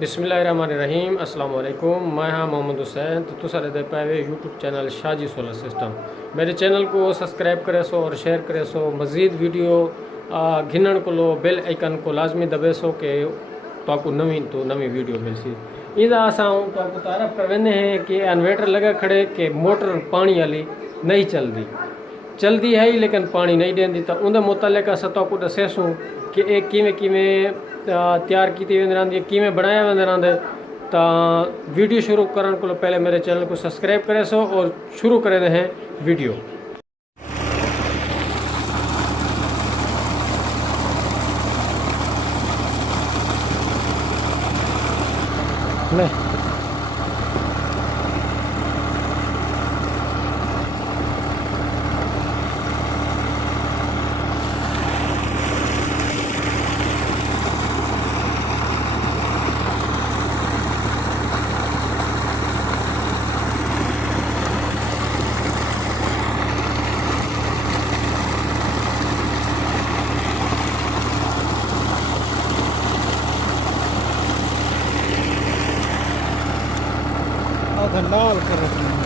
बिस्मिल्लाहिर्रहमानिर्रहीम अस्सलाम वालेकुम। मैं हाँ मोहम्मद हुसैन। तो तुसा दे पाए YouTube channel Shaji solar system. मेरे चैनल को सब्सक्राइब करे सो और शेयर करे सो। मज़ीद वीडियो घिनण को लो बेल आइकन को लाजमी दबे सो के तो नवी वीडियो मिल सी। इदा असां तो तारफ़ कर वेंदे हैं कि इन्वर्टर लगा खड़े कि मोटर पानी वाली नहीं चलती है ही लेकिन पानी नहीं देंदी। तो उन मुतालिक असां तो दसेसूँ कि एक किवें तैयार की वेंदी रहंदी किवें बनाया वेंदा रहंदा। तो वीडियो शुरू करण को पहले मेरे चैनल को सब्सक्राइब करे सो और शुरू करे हैं वीडियो। नहीं आधा लाल कर रखी है।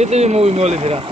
Itu mau mulai dirah.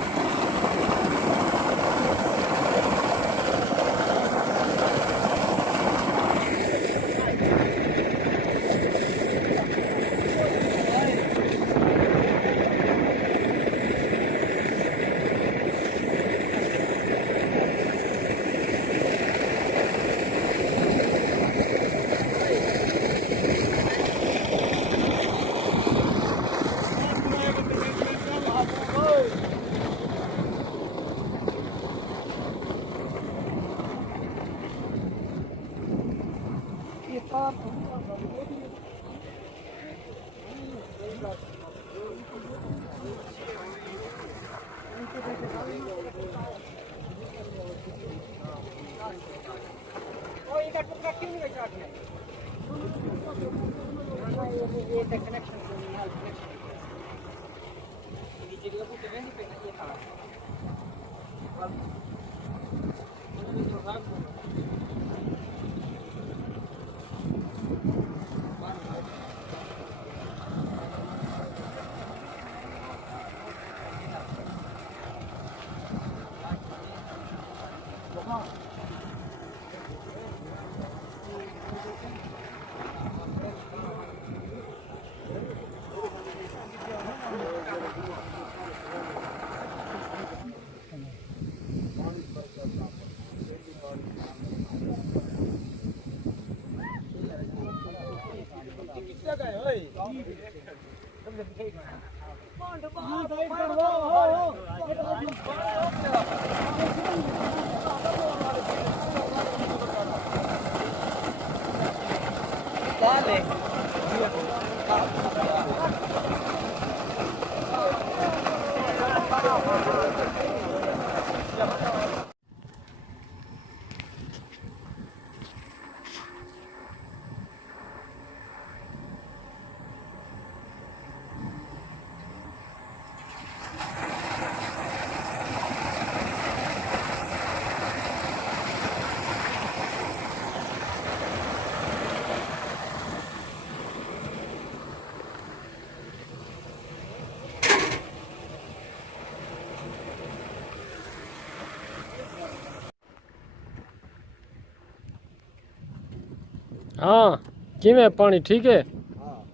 हाँ किमें पानी ठीक है, हाँ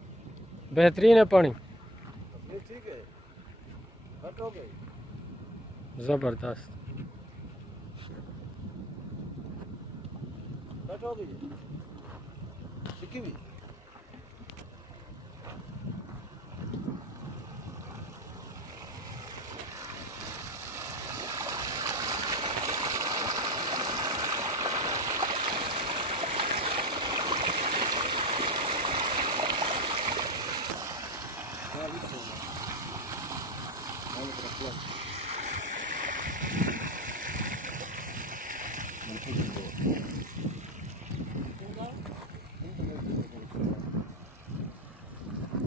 बेहतरीन है पानी, ये ठीक है, कट हो गई, जबरदस्त। कट हो गई, टिकी भी।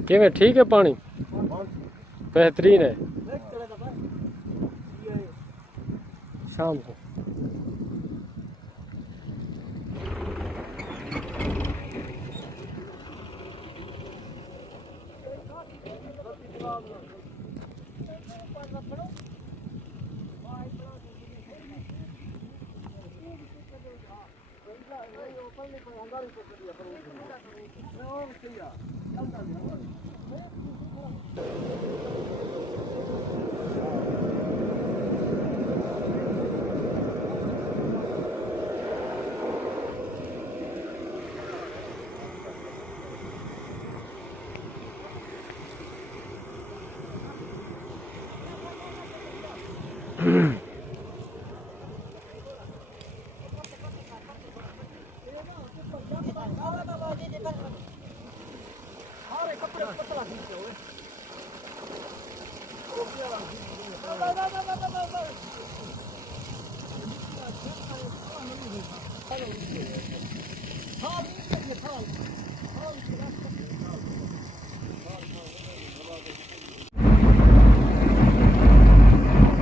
किमें ठीक है पानी, बेहतरीन है। शाम को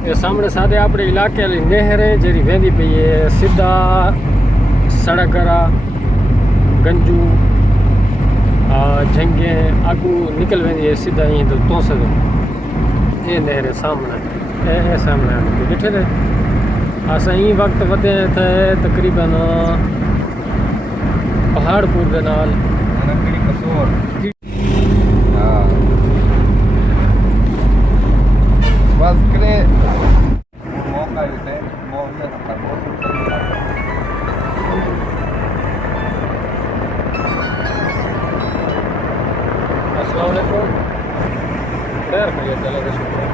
ये सामने सादे अपने इलाके वाली नहर है जी वेंदी पई है सीधा सड़करा गंजू झंगे आगू निकल वेंदी है सीधा यहीं तो से ये नहर है सामने ए सामने बैठे थे अस यहीं वक्त वधे थे तकरीबन पहाड़पुर के नाल बस करे मौका है मौका अस्सलाम वालेकुम खैर भैया चले गए शुक्रिया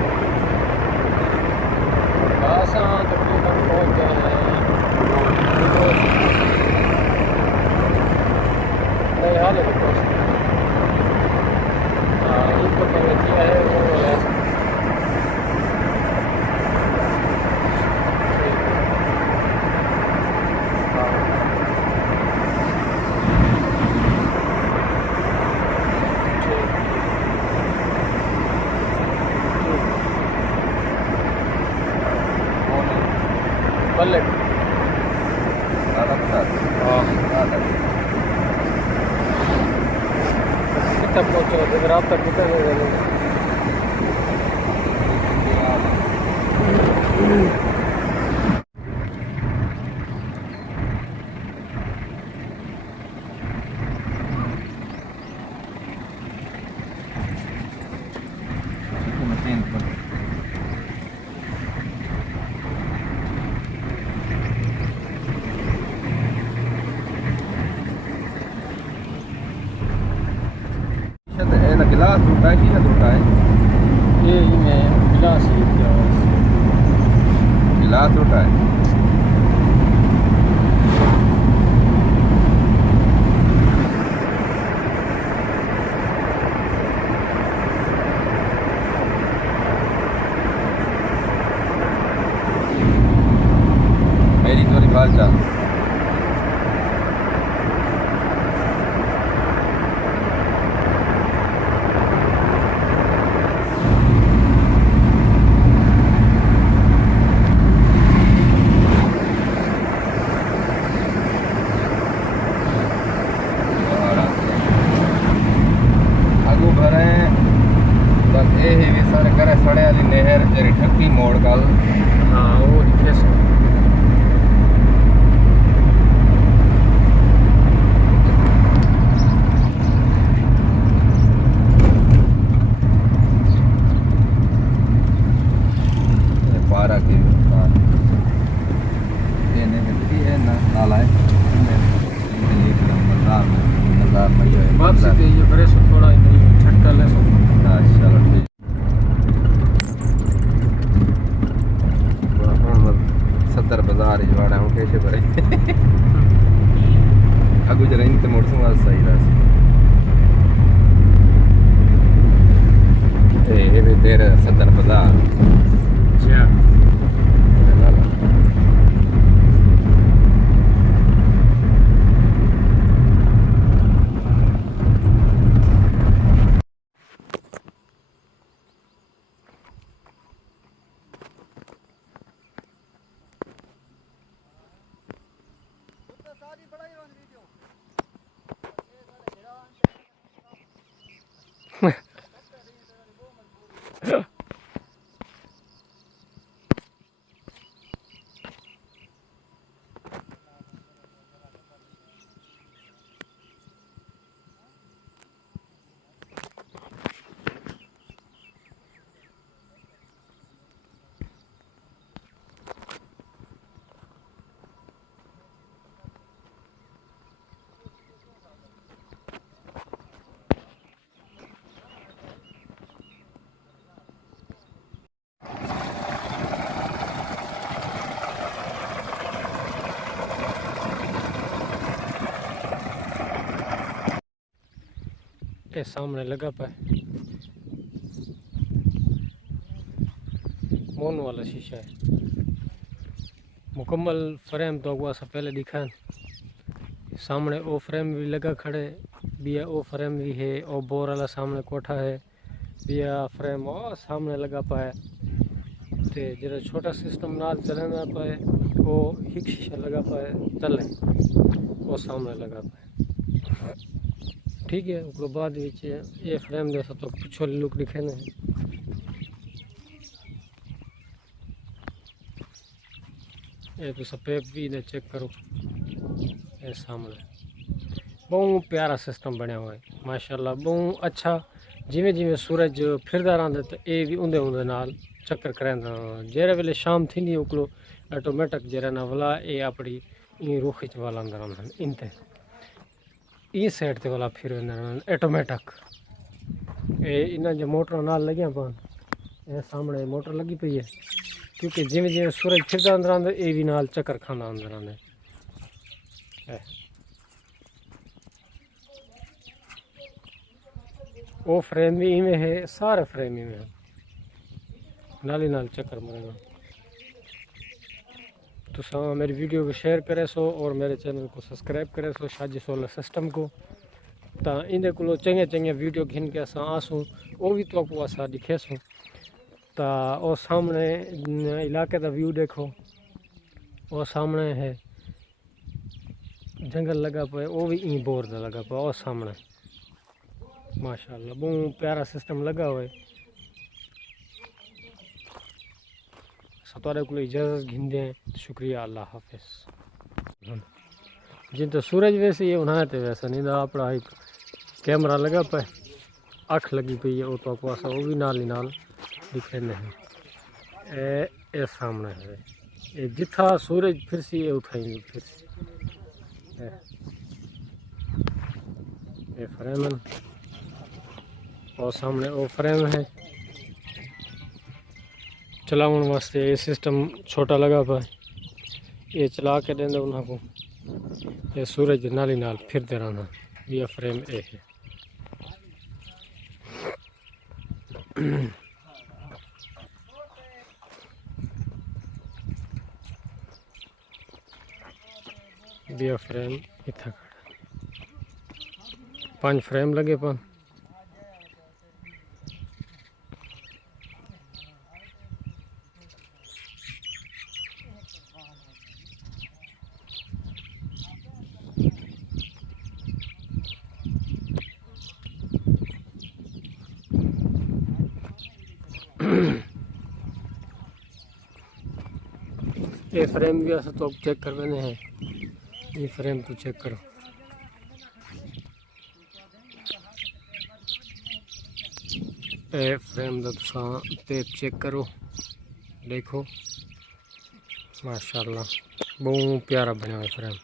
आसा तकरीबन पहुंच गए हैं नहीं हाल है एक तो मैंने किया है वो बल्ले कितना पहुँचो अगर आप तक कितना गिलास टूटा है कि टूटा है? ये इनमें गिलास ही क्या गिलास टूटा है। मेरी थोड़ी बात जा सड़े वाली नहर जरी ठक्की मोड़ कल। हाँ वो दिखे सो पारा की ये नहीं है ना नाला है नज़ार नहीं है बात से ये बड़े सो थोड़ा झटका ले सो। चलो ठीक सत्तर बाजार जवाड़ा हूँ कैसे भरे अगू जरा इन मोटरसाइकिल वाला सही रहा ये भी तेरे सत्तर बाजार क्या ये सामने लगा पाए मोन वाला शीशा है मुकम्मल फ्रेम तो हुआ सा पहले दिखा सामने ओ फ्रेम भी लगा खड़े बिया ओ फ्रेम भी है ओ बोर वाला सामने कोठा है बिया फ्रेम ओ सामने लगा पाए ते जरा छोटा सिस्टम नाल चले ना पाए वो हिक शीशा लगा पाए चले वो सामने लगा पाए ठीक है। उसके बाद ये फ्रेम जैसा तो पिछले लुक दिखे ना ये तो सफेद भी ने चेक करो ये सामने बहुत प्यारा सिस्टम बनया हुआ है माशाल्लाह बहुत अच्छा। जिमें जिमें सूरज फिरदा रहा तो ये भी उंदे उंदे नाल चक्कर करेंदा जेरे वेले शाम थी उकलो ऑटोमेटिक जरा ना वाला ये अपनी रुख च वाला अंदर आंदा इनते ई साइड ते वाला फिर ऑटोमेटिक ये इन्हें जो मोटर नाल लगिया पान ये सामने मोटर लगी पई है क्योंकि जिमें जिमें सूरज फिरदा अंदर आंदा ये भी नाल चक्कर खाना अंदर आंदा वो फ्रेम भी इमें है सारे फ्रेम इमें है नाली नाल चक्कर मारेगा। तो मेरी वीडियो को शेयर करे सो और मेरे चैनल को सब्सक्राइब करे सो शाजी सोलर सिस्टम को तो इन को चंगे चंगे वीडियो घिन के अस आसूँ वो भी तो अस दिखेसूँ तो वो सामने इलाके का व्यू देखो वो सामने है जंगल लगा पे वो भी ई बोर का लगा पे वो सामने माशाल्लाह बहुत प्यारा सिस्टम लगा हुआ है। सतवारे को इजाज़त घिंदे शुक्रिया अल्लाह हाफिज। जिन तो सूरज वैसे ये उन्हें तो वैसा नहीं था अपना एक कैमरा लगा पे अख लगी पई है वो तो वो भी नाल ही नाल दिखे नहीं ए सामने है ये जिथा सूरज फिर सी ये उठाएंगे फिर सी ये फ्रेमन और सामने वो फ्रेम है चलावन वास्ते। ये सिस्टम छोटा लगा पाए ये चला के देंगे उन्होंने को ये सूरज नाली नाल फिरते रहना। ये फ्रेम ए है। ये फ्रेम इतना 5 फ्रेम लगे पन। ये फ्रेम भी ऐसा तो चेक करवाने हैं। ये फ्रेम तो चेक करो। ये फ्रेम का तुसा टेप चेक करो देखो माशाल्लाह बहुत प्यारा बना हुआ फ्रेम।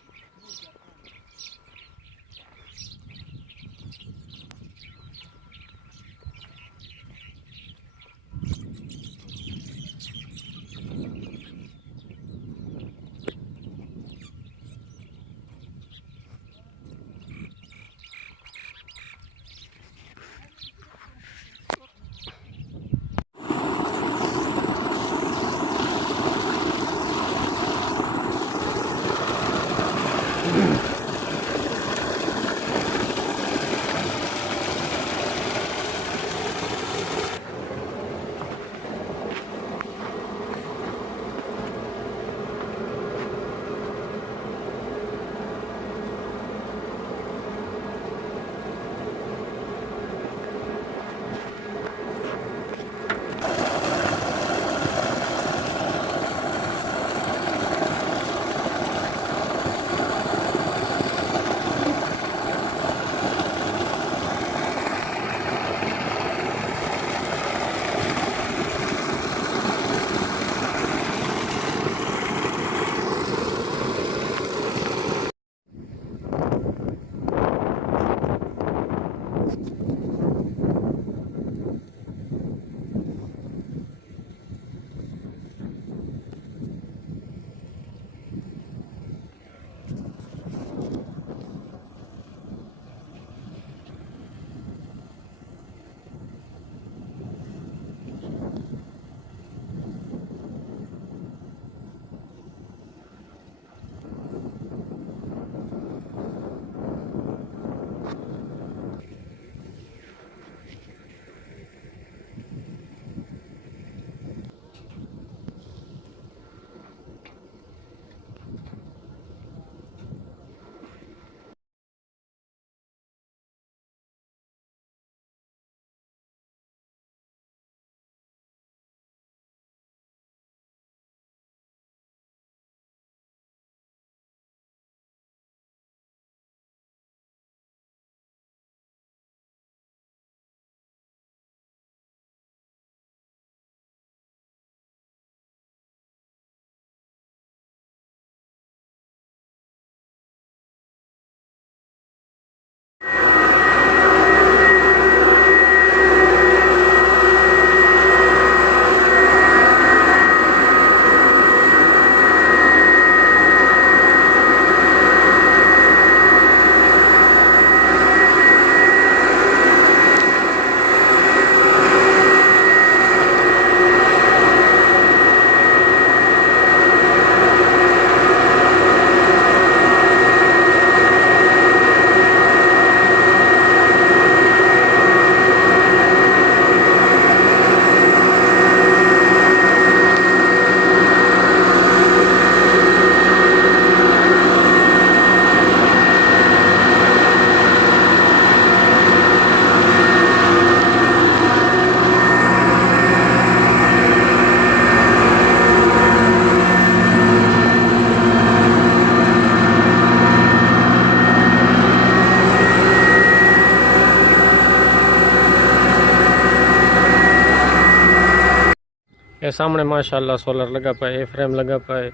ये सामने माशाल्लाह सोलर लगा पाए ये फ्रेम लगा पाए।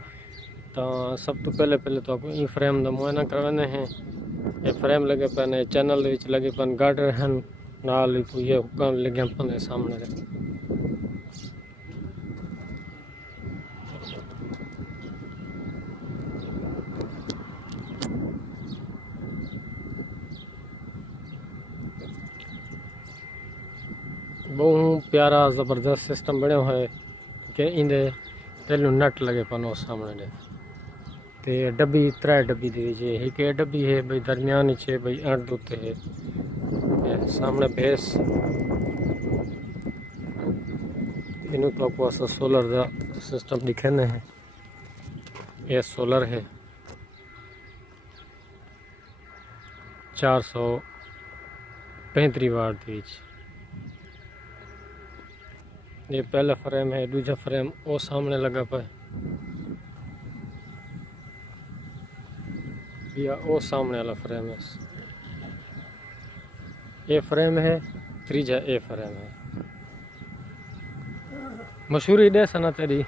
तो सब तो पहले तो आपको ये फ्रेम का मुआयना करवाने हैं। ये फ्रेम लगे पे ने चैनल लगे पन गार्डर हैं नाल ही ये हुक्म लगे पने सामने दे बहुत प्यारा ज़बरदस्त सिस्टम बने है कि इंदे तेलू नट लगे पनो सामने दे ते डब्बी 3 डब्बी दे जे एक डब्बी है भाई दरमियान ही छे भाई 8 दूते है सामने भैंस इन्हों तो आपको ऐसा सोलर का सिस्टम दिखाने है ये सोलर है 435 वाट दी ये पहला फ्रेम है दूसरा फ्रेम वो सामने लगा पाए या वो सामने वाला फ्रेम है ये फ्रेम है तीजा ए फ्रेम है मशहूरी दे सना तेरी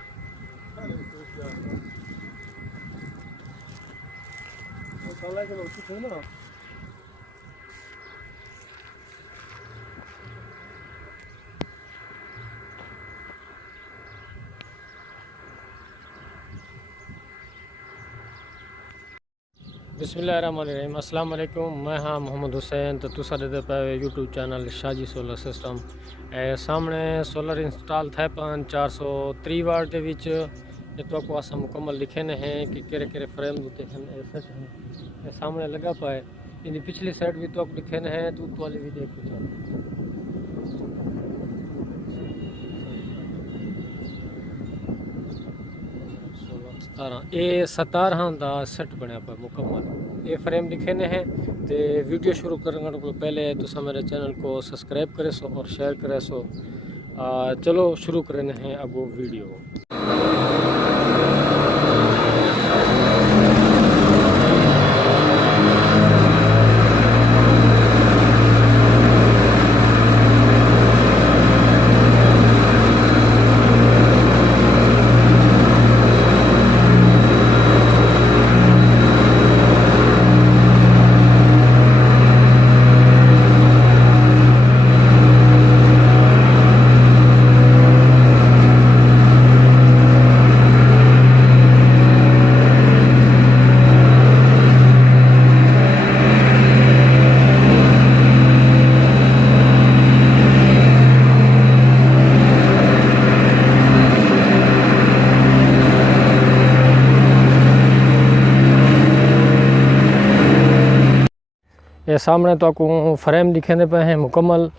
बिस्मिल्लाहिर्रहमानिर्रहीम अस्सलाम वालेकुम मैं हाँ मोहम्मद हुसैन तो तुसा दे पे YouTube channel Shaji solar system सामने सोलर इंस्टॉल थे पन 430 वाट के विच ये तो आपको असा मुकम्मल लिखे ने हैं कि केरे केरे फ्रेम होते हैं सेट हैं सामने लगा पाए इन पिछली साइड भी तो आप लिखे ने हैं तो वाली भी देख ये 17 का सेट बनया पर मुकम्मल ये फ्रेम लिखे ने हैं तो वीडियो शुरू करने को पहले तुसा मेरे चैनल को सब्सक्राइब करे सो और शेयर करे सो चलो शुरू करने हैं अब वो वीडियो ये सामने तो आपको फ्रेम दिखेने पे हैं मुकम्मल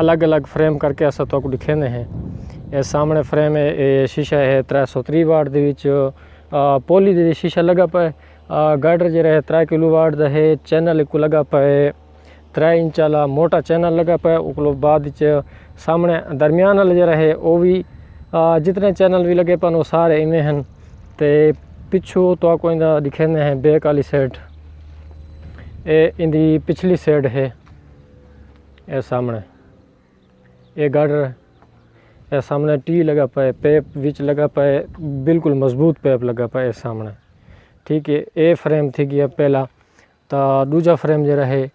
अलग अलग फ्रेम करके ऐसा तो आपको दिखेने हैं ये सामने फ्रेम है ये शीशा है 330 वाट दे विच पोली दे शीशा लगा पाए गार्डर जो है 3 किलो वाट का है चैनल को लगा पाए 3 इंच वाला मोटा चैनल लगा पाए उको बाद सामने दरमियान वाला जो है वो भी जितने चैनल भी लगे पान वो सारे इवें हैं तो पिछू तो आपको इंदा दिखेने हैं बैक वाली साइड इंदी पिछली साइड है ये सामने ये गार्डर ये सामने टी लगा पाए पैप विच लगा पाए बिल्कुल मजबूत पैप लगा पाए सामने ठीक है ये फ्रेम थी गया पहला तो दूजा फ्रेम जो है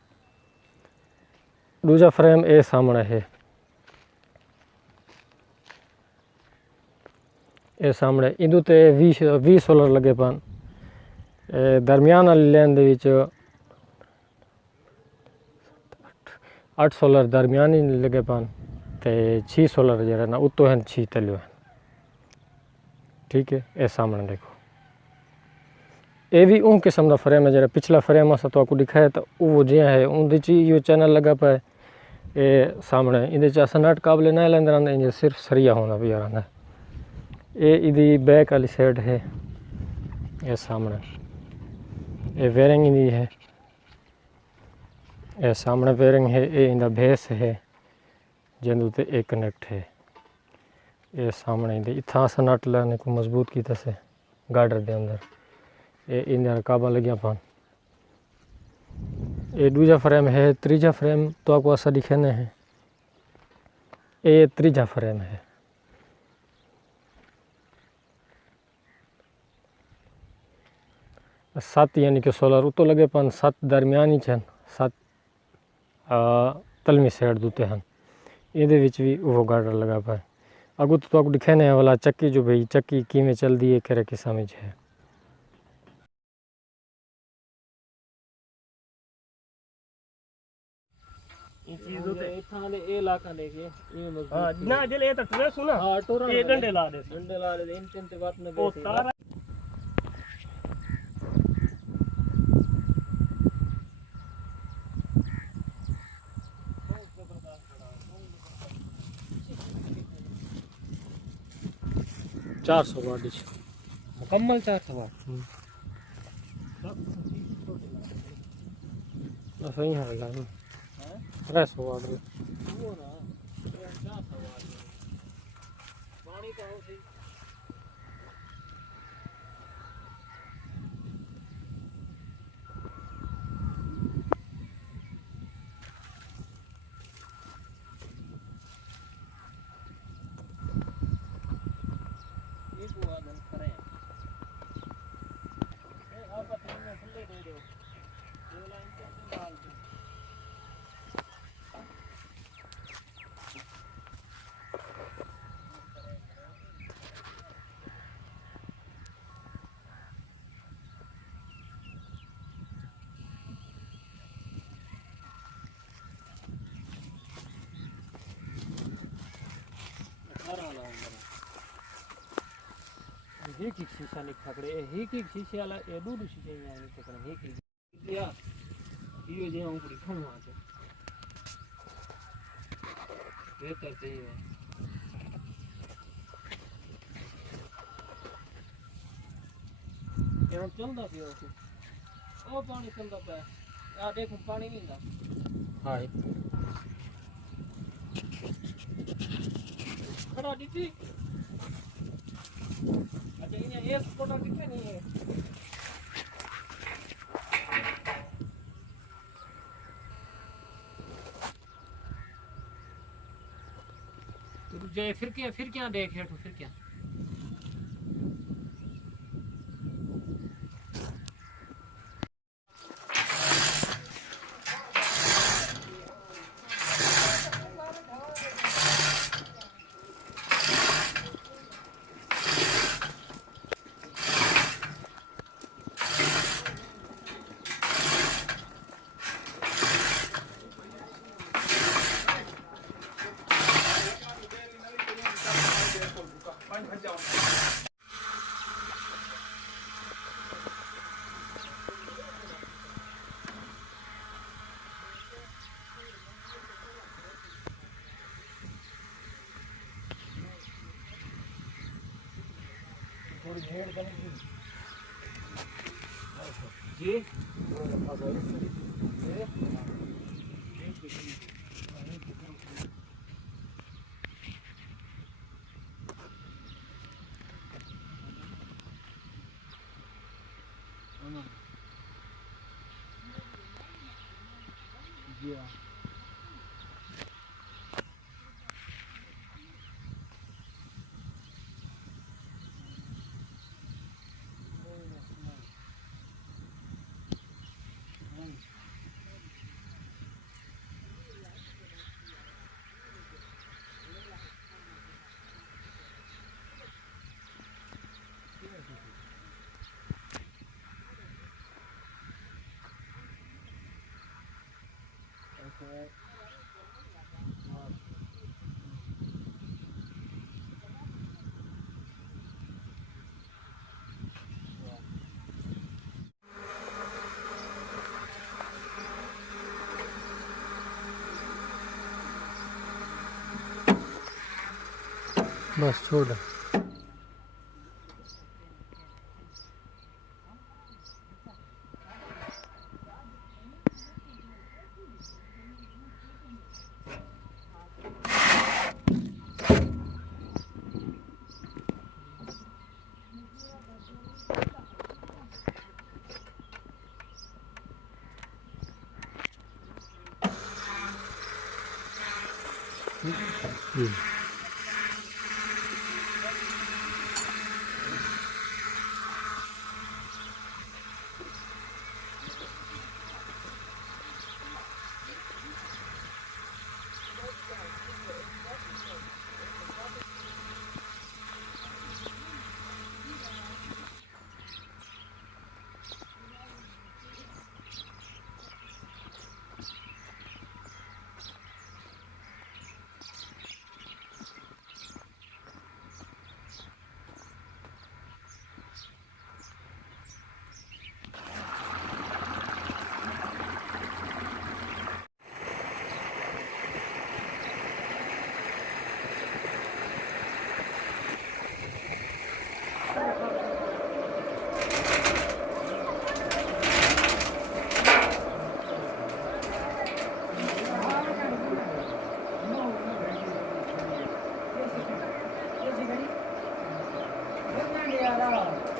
दूजा फ्रेम ये सामने है ये सामने इंदू ते 20 सोलर लगे पान दरमियान वाली लाइन दे विच 8 सोलर दरमियानी लगे पान तो 6 सोलर जो है ना उतो हैं 6 तलियो हैं ठीक है ये सामने देखो ये भी उन किस्म का फ्रेम है जो पिछला फ्रेम अस तो आपको दिखाया तो वो जो है उनके यो चैनल लगा पाए ये सामने इधर अस नट काबले ना लेंदे रहंदे सिर्फ सरिया होना भी रहंदा ये इदी बैक वाली साइड है ये सामने ये वेयरिंग इदी है ये सामने वेयरिंग है ये इंदा बेस है जिंदू ते एक कनेक्ट है ये सामने इंदे इतना अस नट लाने को मजबूत की से गार्डर दे अंदर ये इंदर काबा लगिया पान ये दूजा फ्रेम है तीजा फ्रेम तो आपको ऐसा दिखाने हैं ये तीजा फ्रेम है 7 यानी कि सोलर उतो लगे पान 7 दरमियानी छन 7 तलवी साइड दूते हैं ये वो गार्डर लगा पाए अगू तो आपको दिखाने वाला चक्की जो भाई चक्की किमें चल दी है केरे किस्सा में है। हां ना जले तो ट्रेस सुना हां टोरा ये डंडे ला दे इन तीन ते बात में ओ तारा चार सौ वाट मुकम्मल 400 वाट सही है लगा 300 वाट पानी तो हो सही एक शीशा निकले एक शीशे वाला ये दूर शीशे में आने तो करना एक या ये जे हम पूरी खाना है ये करते ही है ये हम चलदा पियो ओ पानी चलदा पे यार देखो पानी नहीं ना हाँ खड़ा दीदी अच्छा इन्हें एक फोटो दिखे नहीं है तो जय फिर क्या देख तो फिर क्या थोड़ी भेड़ बनी जी बस छोड़ यार